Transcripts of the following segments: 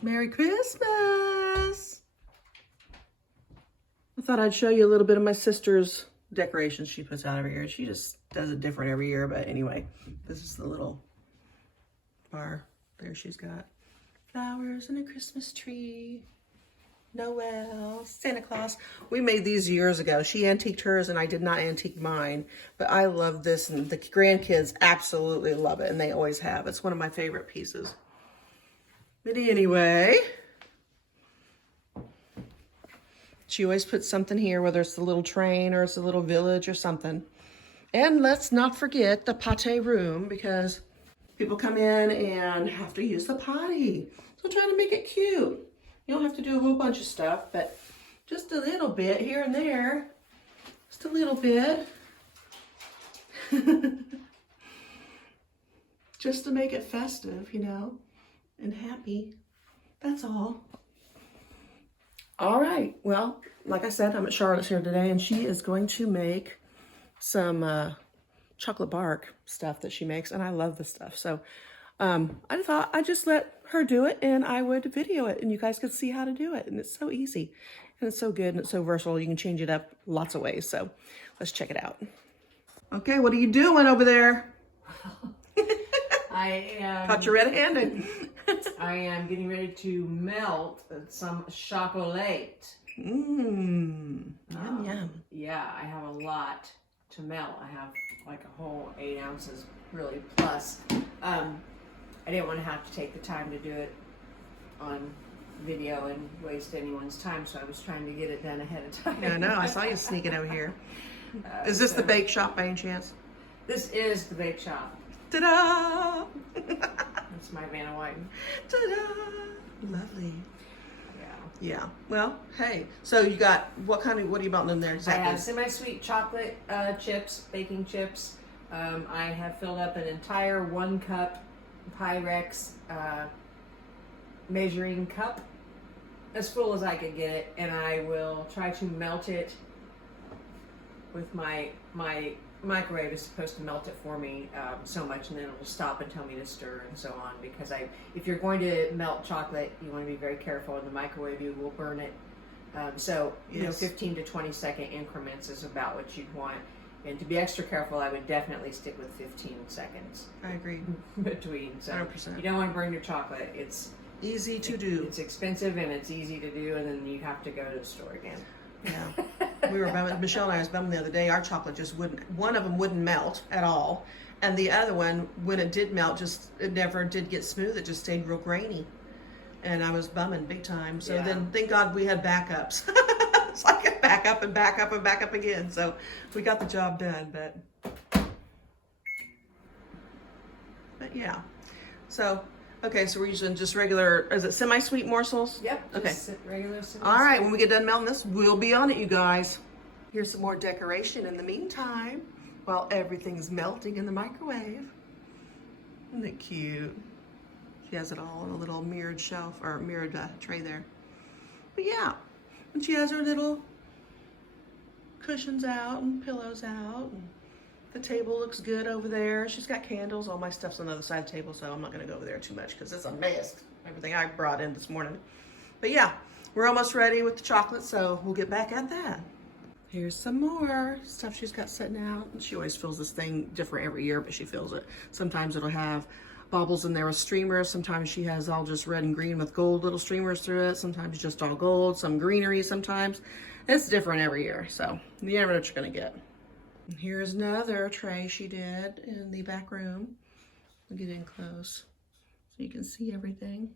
Merry Christmas! I thought I'd show you a little bit of my sister's decorations she puts out every year. She just does it different every year, but anyway, this is the little bar. There she's got flowers and a Christmas tree. Noel, Santa Claus. We made these years ago. She antiqued hers and I did not antique mine, but I love this and the grandkids absolutely love it and they always have. It's one of my favorite pieces. But anyway, she always puts something here, whether it's the little train or it's a little village or something. And let's not forget the potty room because people come in and have to use the potty. So try to make it cute. You don't have to do a whole bunch of stuff, but just a little bit here and there. Just a little bit. Just to make it festive, you know, and happy. That's all. All right. Well, like I said, I'm at Charlotte's here today, and she is going to make some chocolate bark stuff that she makes, and I love this stuff. So I thought I'd just let her do it and I would video it and you guys could see how to do it. And it's so easy and it's so good and it's so versatile. You can change it up lots of ways. So let's check it out. Okay, what are you doing over there? I am. Caught you red-handed. I am getting ready to melt some chocolate. Yum, yum. Yeah, I have a lot to melt. I have like a whole 8 ounces, really, plus. I didn't want to have to take the time to do it on video and waste anyone's time, so I was trying to get it done ahead of time. Yeah, I know. I saw you sneaking over here. Is this the bake shop by any chance? This is the bake shop. Ta-da! That's my Vanna White. Ta-da! Lovely. Yeah. Yeah. Well, hey. So you got what are you melting in there exactly? I have semi-sweet chocolate chips, baking chips. I have filled up an entire 1 cup Pyrex measuring cup, as full as I could get it, and I will try to melt it with my microwave is supposed to melt it for me so much, and then it will stop and tell me to stir and so on, because if you're going to melt chocolate, you want to be very careful. In the microwave, you will burn it. So, you know, 15 to 20 second increments is about what you'd want. And to be extra careful, I would definitely stick with 15 seconds. I agree. Between. So 100%. You don't want to burn your chocolate. It's easy to do. It's expensive and it's easy to do, and then you have to go to the store again. Yeah. We were bumming, Michelle and I was bumming the other day, our chocolate just wouldn't, one of them wouldn't melt at all. And the other one, when it did melt, it never did get smooth. It just stayed real grainy. And I was bumming big time. So then, thank God we had backups. It's like back up and back up and back up again. So we got the job done, but yeah. So, okay, so we're using just regular, is it semi-sweet morsels? Yep. Okay. Regular. All right, when we get done melting this, we'll be on it, you guys. Here's some more decoration in the meantime while everything's melting in the microwave. Isn't it cute? She has it all on a little mirrored shelf or mirrored tray there. But yeah, and she has her little cushions out and pillows out. And the table looks good over there. She's got candles. All my stuff's on the other side of the table, so I'm not going to go over there too much because it's a mess. Everything I brought in this morning. But yeah, we're almost ready with the chocolate, so we'll get back at that. Here's some more stuff she's got sitting out. She always fills this thing different every year, but she fills it. Sometimes it'll have baubles in there with streamers. Sometimes she has all just red and green with gold little streamers through it. Sometimes just all gold, some greenery sometimes. It's different every year, so you never know what you're gonna get. And here's another tray she did in the back room. I'll get in close so you can see everything.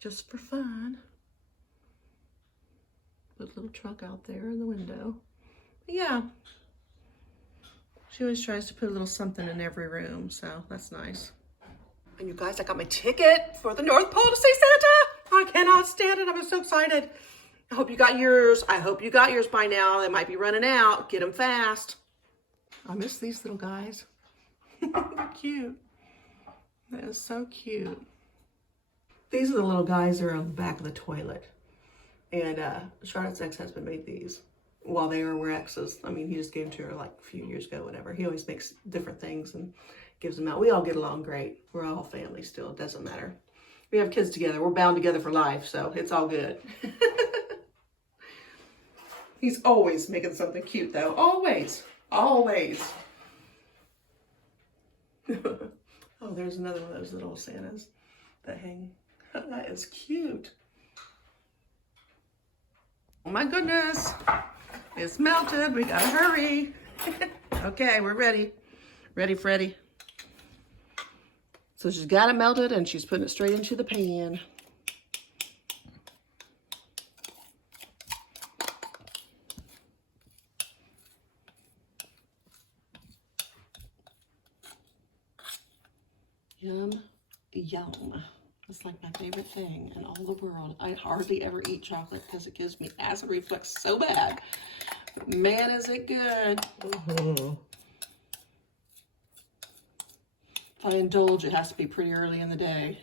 Just for fun. Put a little truck out there in the window. But yeah. She always tries to put a little something in every room, so that's nice. And you guys, I got my ticket for the North Pole to see Santa. I cannot stand it. I'm so excited. I hope you got yours. I hope you got yours by now. They might be running out. Get them fast. I miss these little guys. They're cute. That is so cute. These are the little guys that are on the back of the toilet. And Charlotte's ex-husband made these while they were exes. I mean, he just gave them to her like a few years ago, whatever. He always makes different things and gives them out. We all get along great. We're all family still. It doesn't matter. We have kids together. We're bound together for life, so it's all good. He's always making something cute, though. Always. Always. Oh, there's another one of those little Santas that hang. That is cute. Oh my goodness. It's melted. We gotta hurry. Okay, we're ready. Ready, Freddy. So she's got it melted and she's putting it straight into the pan. Yum, yum. It's like my favorite thing in all the world. I hardly ever eat chocolate because it gives me acid reflux so bad. But man, is it good. Mm-hmm. If I indulge, it has to be pretty early in the day.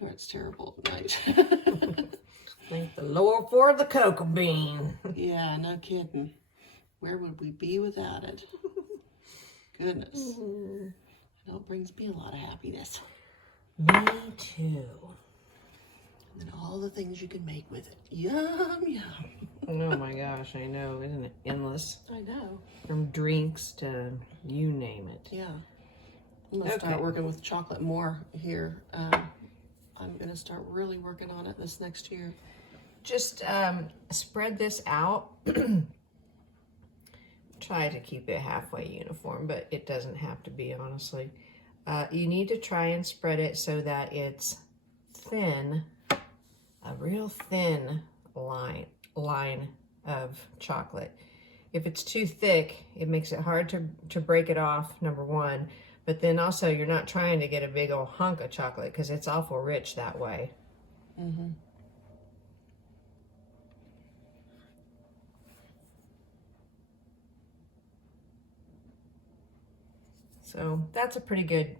Or it's terrible at night. Thank the Lord for the cocoa bean. Yeah, no kidding. Where would we be without it? Goodness. Mm-hmm. I know it brings me a lot of happiness. Me too. And then all the things you can make with it. Yum, yum. Oh my gosh, I know. Isn't it endless? I know. From drinks to you name it. Yeah. I'm going to start Okay. working with chocolate more here. I'm going to start really working on it this next year. Just spread this out. Try to keep it halfway uniform, but it doesn't have to be, honestly. You need to try and spread it so that it's thin, a real thin line of chocolate. If it's too thick, it makes it hard to break it off, number one. But then also, you're not trying to get a big old hunk of chocolate because it's awful rich that way. Mm-hmm. So that's a pretty good,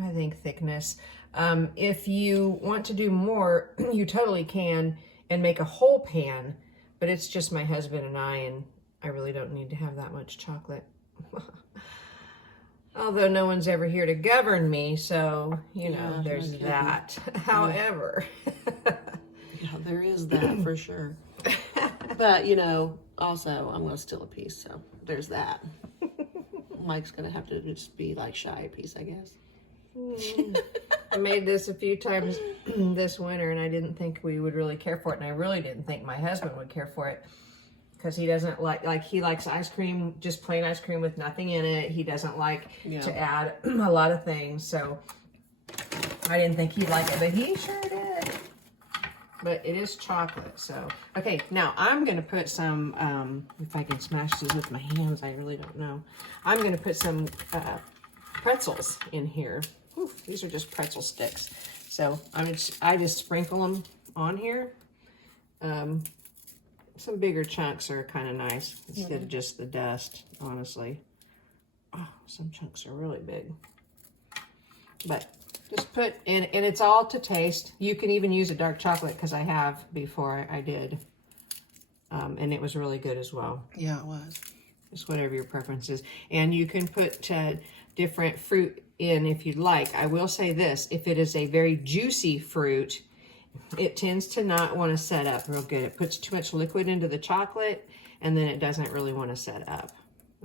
I think, thickness. If you want to do more, you totally can and make a whole pan, but it's just my husband and I really don't need to have that much chocolate. Although no one's ever here to govern me, so, you know, Yeah, there's no kidding. that. However, Yeah, there is that for sure. But, you know, also, I'm going to steal a piece, so there's that. Mike's going to have to just be, like, shy a piece, I guess. I made this a few times this winter, and I didn't think we would really care for it, and I really didn't think my husband would care for it, because he doesn't like he likes ice cream, just plain ice cream with nothing in it. He doesn't like to add a lot of things, so I didn't think he'd like it, but he sure did. But it is chocolate, so. Okay, now I'm going to put some, if I can smash these with my hands, I really don't know. I'm going to put some pretzels in here. Whew, these are just pretzel sticks. So I just sprinkle them on here. Some bigger chunks are kind of nice instead of just the dust, honestly. Oh, some chunks are really big. But just put in, and it's all to taste. You can even use a dark chocolate because I have before I did. And it was really good as well. Yeah, it was. Just whatever your preference is. And you can put different fruit in if you'd like. I will say this, if it is a very juicy fruit, it tends to not want to set up real good. It puts too much liquid into the chocolate, and then it doesn't really want to set up.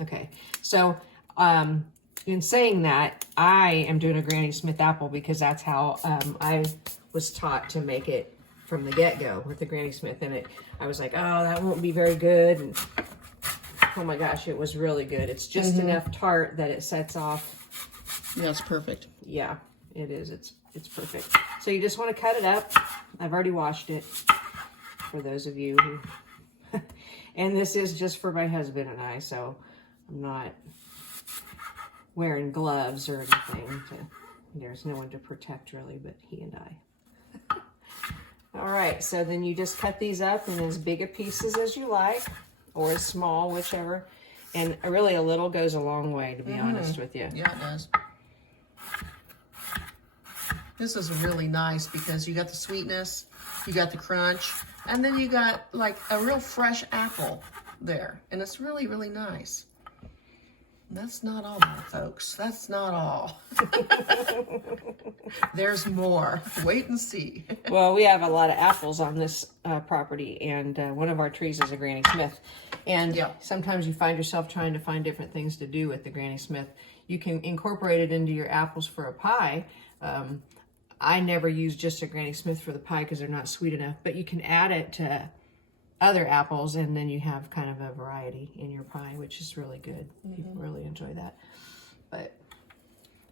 Okay, so in saying that, I am doing a Granny Smith apple because that's how I was taught to make it from the get-go with the Granny Smith in it. I was like, oh, that won't be very good. And oh my gosh, it was really good. It's just enough tart that it sets off. Yeah, it's perfect. Yeah, it is. It's perfect. So you just want to cut it up. I've already washed it for those of you who... And this is just for my husband and I, so I'm not wearing gloves or anything. There's no one to protect really, but he and I. All right, so then you just cut these up in as big a pieces as you like, or as small, whichever. And really a little goes a long way, to be honest with you. Yeah, it does. This is really nice because you got the sweetness, you got the crunch, and then you got like a real fresh apple there. And it's really, really nice. That's not all, folks. That's not all. There's more. Wait and see. Well, we have a lot of apples on this property, and one of our trees is a Granny Smith. And Yeah. sometimes you find yourself trying to find different things to do with the Granny Smith. You can incorporate it into your apples for a pie. I never use just a Granny Smith for the pie because they're not sweet enough, but you can add it to other apples, and then you have kind of a variety in your pie, which is really good. People really enjoy that.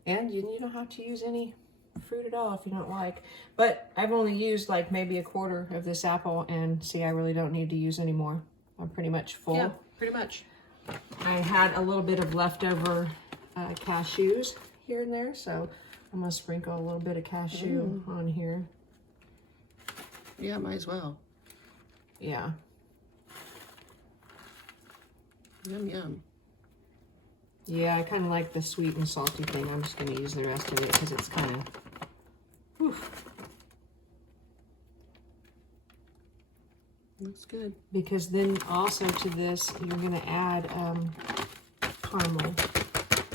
And you don't have to use any fruit at all if you don't like. But I've only used like maybe a quarter of this apple, and see, I really don't need to use any more. I'm pretty much full. Yeah, pretty much. I had a little bit of leftover cashews here and there, so I'm gonna sprinkle a little bit of cashew on here. Yeah, might as well. Yeah. Yum, yum. Yeah, I kind of like the sweet and salty thing. I'm just going to use the rest of it because it's kind of... Looks good. Because then also to this, you're going to add caramel.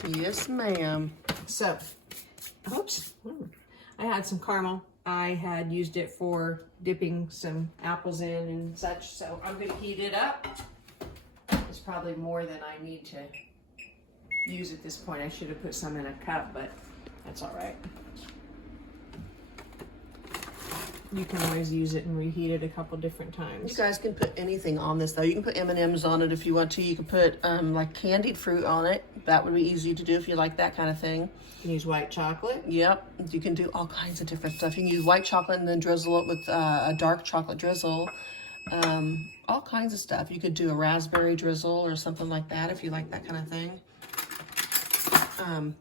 Yes, ma'am. So, oops. I had some caramel. I had used it for dipping some apples in and such. So I'm going to heat it up. It's probably more than I need to use at this point. I should have put some in a cup, but that's all right. You can always use it and reheat it a couple different times. You guys can put anything on this, though. You can put M&Ms on it if you want to. You can put like candied fruit on it. That would be easy to do if you like that kind of thing. You can use white chocolate. Yep. You can do all kinds of different stuff. You can use white chocolate and then drizzle it with a dark chocolate drizzle. All kinds of stuff. You could do a raspberry drizzle or something like that if you like that kind of thing.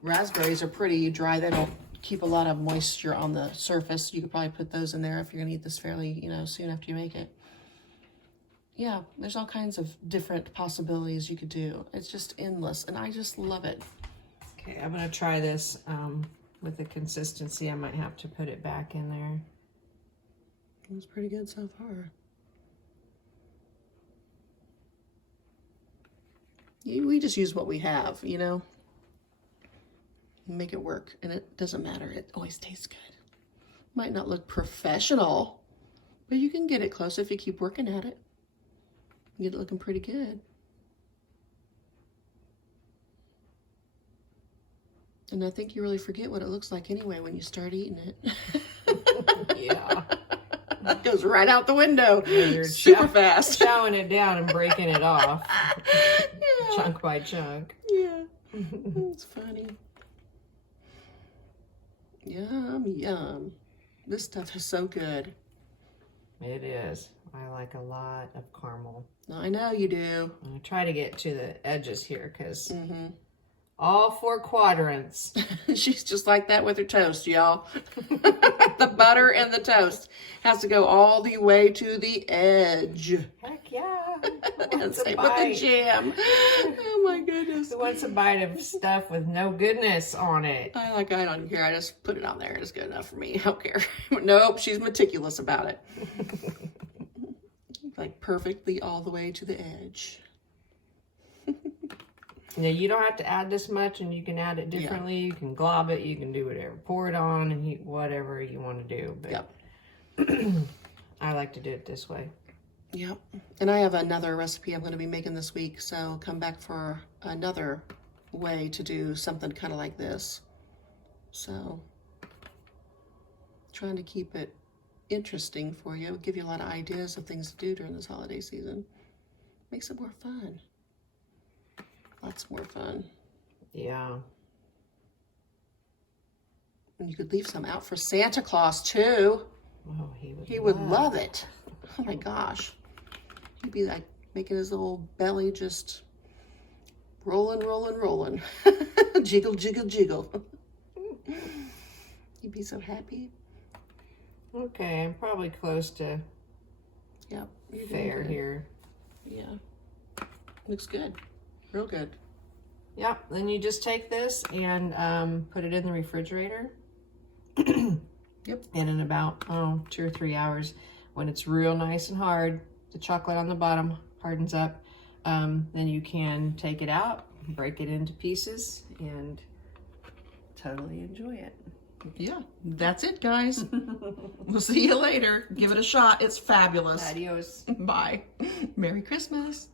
Raspberries are pretty dry. They don't keep a lot of moisture on the surface. You could probably put those in there if you're gonna eat this fairly, soon after you make it. Yeah, there's all kinds of different possibilities you could do. It's just endless, and I just love it. Okay, I'm gonna try this with the consistency. I might have to put it back in there. It's pretty good so far. We just use what we have, Make it work, and it doesn't matter. It always tastes good. Might not look professional, but you can get it close if you keep working at it. Get it looking pretty good. And I think you really forget what it looks like anyway when you start eating it. Yeah. That goes right out the window. You're super fast. Chowing it down and breaking it off. Yeah. Chunk by chunk. Yeah. It's funny. Yum, yum. This stuff is so good. It is. I like a lot of caramel. I know you do. I try to get to the edges here because all 4 quadrants. She's just like that with her toast, y'all. The butter and the toast has to go all the way to the edge. Heck yeah. And same with the jam. Oh my goodness. Who wants a bite of stuff with no goodness on it? I don't care. I just put it on there. It's good enough for me. I don't care. Nope, she's meticulous about it. Like perfectly all the way to the edge. Now, you don't have to add this much, and you can add it differently. Yeah. You can glob it. You can do whatever. Pour it on and heat whatever you want to do. But yep. I like to do it this way. Yep. And I have another recipe I'm going to be making this week, so come back for another way to do something kind of like this. So, trying to keep it interesting for you. It'll give you a lot of ideas of things to do during this holiday season. Makes it more fun. Lots more fun. Yeah. And you could leave some out for Santa Claus too. Oh, he would love it. Oh my gosh. He'd be like making his little belly just rolling, rolling, rolling. Jiggle, jiggle, jiggle. He'd be so happy. Okay, I'm probably close to fair here. Yeah. Looks good. Real good. Yeah, then you just take this and put it in the refrigerator. Yep. And in about 2 or 3 hours, when it's real nice and hard, the chocolate on the bottom hardens up, then you can take it out, break it into pieces and totally enjoy it. Yeah, that's it, guys. We'll see you later. Give it a shot. It's fabulous. Adios. Bye. Merry Christmas.